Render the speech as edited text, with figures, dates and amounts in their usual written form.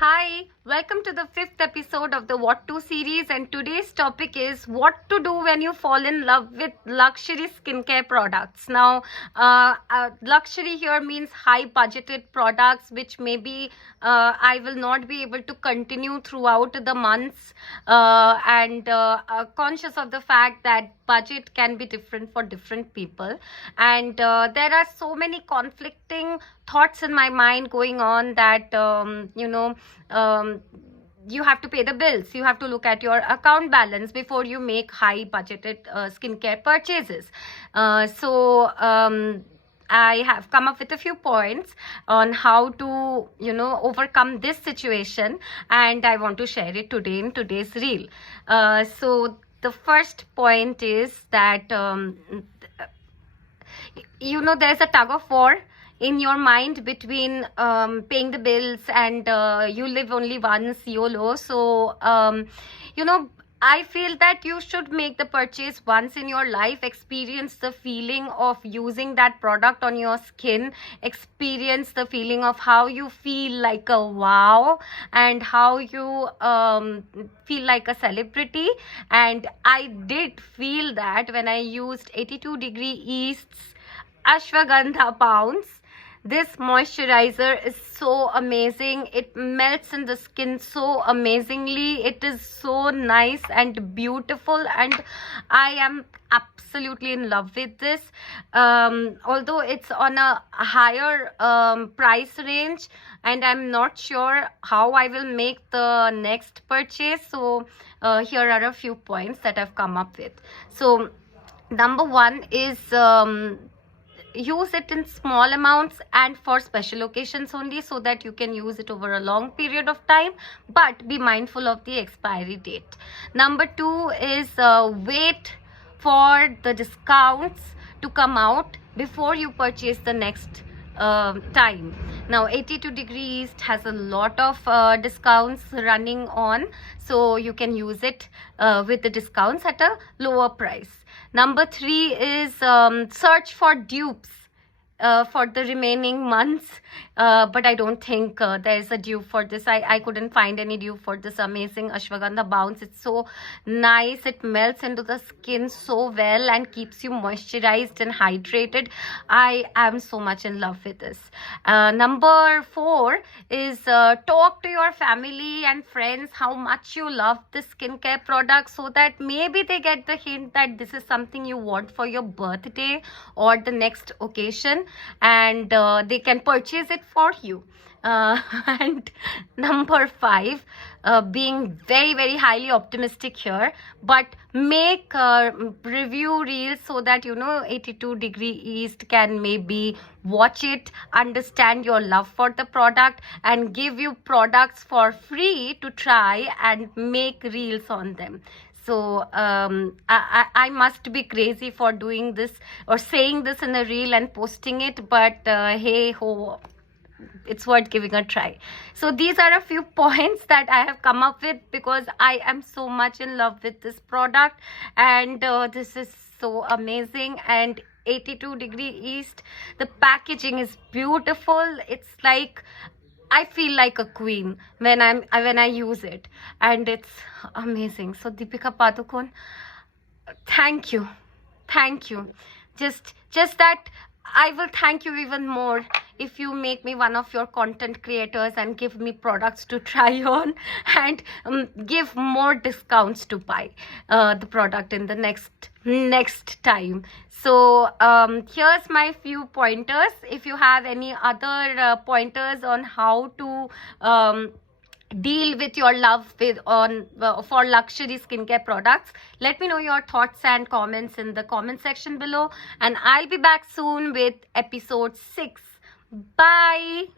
Hi, welcome to the fifth episode of the What To series, and today's topic is what to do when you fall in love with luxury skincare products. Now, luxury here means high budgeted products, which maybe I will not be able to continue throughout the months, and conscious of the fact that budget can be different for different people, and there are so many conflicting thoughts in my mind going on that you have to pay the bills, you have to look at your account balance before you make high budgeted skincare purchases. I have come up with a few points on how to overcome this situation, and I want to share it today in today's reel. So the first point is that there's a tug of war in your mind between paying the bills and you live only once, YOLO. So I feel that you should make the purchase once in your life, experience the feeling of using that product on your skin, experience the feeling of how you feel like a wow, and how you feel like a celebrity. And I did feel that when I used 82 Degree East's Ashwagandha Pounds. This moisturizer is so amazing. It melts in the skin so amazingly. It is so nice and beautiful, and I am absolutely in love with this. Although it's on a higher price range, and I'm not sure how I will make the next purchase. So here are a few points that I've come up with. So number one is use it in small amounts and for special occasions only, so that you can use it over a long period of time, but be mindful of the expiry date. Number two is wait for the discounts to come out before you purchase the next time. Now 82 Degree East has a lot of discounts running on, so you can use it with the discounts at a lower price. Number three is search for dupes for the remaining months, but I don't think there is a dupe for this. I couldn't find any dupe for this amazing Ashwagandha Bounce. It's so nice. It melts into the skin so well and keeps you moisturized and hydrated. I am so much in love with this. Number four is talk to your family and friends how much you love this skincare product, so that maybe they get the hint that this is something you want for your birthday or the next occasion, and they can purchase it for you. And number five, being very, very highly optimistic here, but make review reels so that 82 Degree East can maybe watch it, understand your love for the product, and give you products for free to try and make reels on them. So I must be crazy for doing this or saying this in a reel and posting it, but hey ho, it's worth giving a try. So these are a few points that I have come up with because I am so much in love with this product, and this is so amazing. And 82 Degree East, the packaging is beautiful. It's like I feel like a queen when I use it, and it's amazing. So Deepika Padukone, thank you. Just that I will thank you even more if you make me one of your content creators and give me products to try on, and give more discounts to buy the product in the next time. So here's my few pointers. If you have any other pointers on how to deal with your love for luxury skincare products, let me know your thoughts and comments in the comment section below, and I'll be back soon with episode 6. Bye.